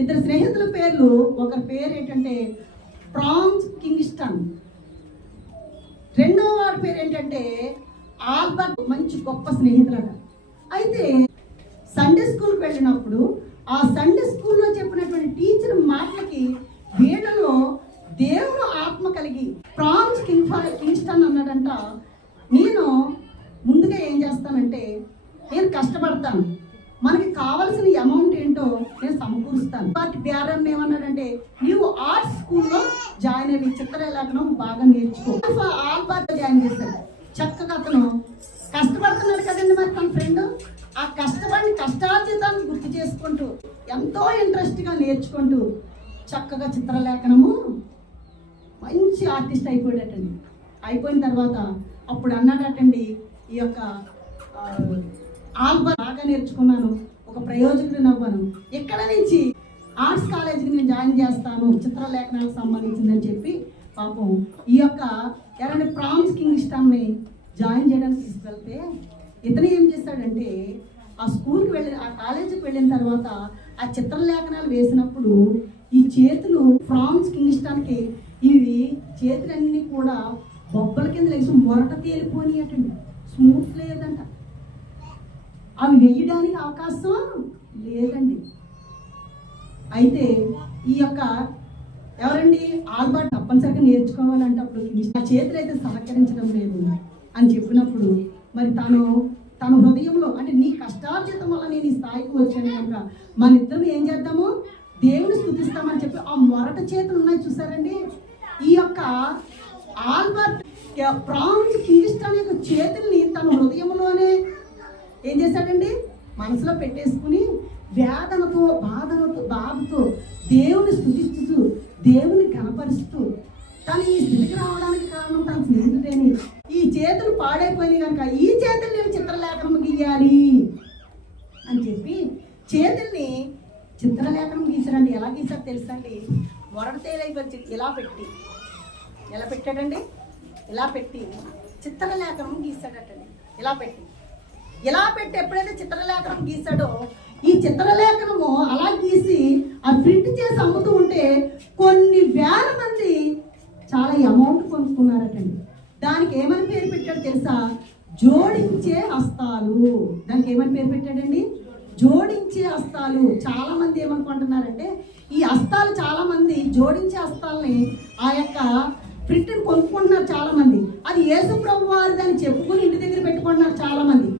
ఇద్దరు స్నేహితుల పేర్లు ఒకరి పేరు ఏంటంటే ప్రాన్స్ కింగ్స్టన్. రెండో వాడి పేరు ఏంటంటే ఆల్బర్ట్ మంచి గొప్ప స్నేహితులట. అయితే సండే స్కూల్కి వెళ్ళినప్పుడు ఆ సండే స్కూల్లో చెప్పినటువంటి టీచర్ మాటలకి వీళ్ళలో దేవుడు ఆత్మ కలిగి ప్రాన్స్ కింగ్ కింగ్స్టన్ అన్నాడంట. నేను ముందుగా ఏం చేస్తానంటే నేను కష్టపడతాను. మనకి కావాల్సిన అమౌంట్ ఏంటో నేను సమకూరుస్తాను. వాటి బేరం ఏమన్నాడంటే నీవు ఆర్ట్స్ స్కూల్లో జాయిన్ అయ్యి చిత్రలేఖనం బాగా నేర్చుకో. ఆల్బార్ట్ జాయిన్ చేశాడు. చక్కగా అతను కష్టపడుతున్నాడు కదండి మరి తన ఫ్రెండ్ ఆ కష్టపడిన కష్టార్జితాన్ని గుర్తు చేసుకుంటూ ఎంతో ఇంట్రెస్ట్గా నేర్చుకుంటూ చక్కగా చిత్రలేఖనము మంచి ఆర్టిస్ట్ అయిపోయాడటండి. అయిపోయిన తర్వాత అప్పుడు అన్నాడటండి ఈ యొక్క ఆల్బర్ బాగా నేర్చుకున్నాను. ఒక ప్రయోజకుడు నవ్వను. ఇక్కడ నుంచి? ఆర్ట్స్ కాలేజీకి నేను జాయిన్ చేస్తాను. చిత్రలేఖనాలకు సంబంధించిందని చెప్పి పాపం ఈ యొక్క ఎవరైనా ప్రాన్స్ కింగ్ ఇష్టాన్ని జాయిన్ చేయడానికి తీసుకెళ్తే ఇతను ఏం చేశాడంటే ఆ స్కూల్కి వెళ్ళి ఆ కాలేజీకి వెళ్ళిన తర్వాత ఆ చిత్రలేఖనాలు వేసినప్పుడు ఈ చేతులు ఫ్రాన్స్ ఇష్టానికి ఇవి చేతులన్నీ కూడా బొబ్బల కింద లేచి మొరట తేలిపోనియటండి స్మూత్ లేదంట. అవి వేయడానికి అవకాశం లేదండి. అయితే ఈ యొక్క ఎవరండి ఆల్బర్ట్ తప్పనిసరిగా నేర్చుకోవాలంటే అప్పుడు నా చేతులు అయితే సహకరించడం లేదు అని చెప్పినప్పుడు మరి తను తన హృదయంలో అంటే నీ కష్టార్జితం వల్ల నేను ఈ స్థాయికి వచ్చాను కనుక మన ఇద్దరం ఏం చేద్దాము? దేవుని స్థుతిస్తామని చెప్పి ఆ మొరట చేతులు ఉన్నాయి చూసారండి? ఈ యొక్క ఆల్బర్ట్ ప్రాన్స్ కింగిస్టాన్ యొక్క చేతుల్ని తన హృదయంలోనే ఏం చేశాడండి? మనసులో పెట్టేసుకుని వేదనతో బాధనతో బాధతో దేవుని స్థుతిస్తూ దేవుని కనపరుస్తూ తను ఈ స్థితికి రావడానికి కారణం తన స్నేహితుడేని. ఈ చేతులు పాడైపోయినాయి కనుక ఈ చేతులు నేను చిత్రలేఖనం గీయాలి అని చెప్పి చేతుల్ని చిత్రలేఖనం గీసారండి ఎలా గీసారు తెలుసా అండి మొరట ఇలా పెట్టి ఎలా పెట్టాడండి? ఇలా పెట్టి చిత్రలేఖనం గీసాడటండి ఇలా పెట్టి. ఇలా పెట్టి ఎప్పుడైతే చిత్రలేఖనం గీసాడో ఈ చిత్రలేఖనము అలా గీసి ఆ ప్రింట్ చేసి అమ్ముతూ ఉంటే కొన్ని వేల మంది చాలా అమౌంట్ కొనుక్కున్నారటండి. దానికి ఏమని పేరు పెట్టాడు తెలుసా? జోడించే హస్తాలు దానికి ఏమని పేరు పెట్టాడండి? జోడించే హస్తాలు చాలా మంది ఏమనుకుంటున్నారంటే ఈ హస్తాలు చాలా మంది జోడించే హస్తాలని ఆ యొక్క ప్రింట్ని కొనుక్కుంటున్నారు చాలా మంది. అది యేసు ప్రభు వారిదని చెప్పుకుని ఇంటి దగ్గర పెట్టుకుంటున్నారు చాలా మంది.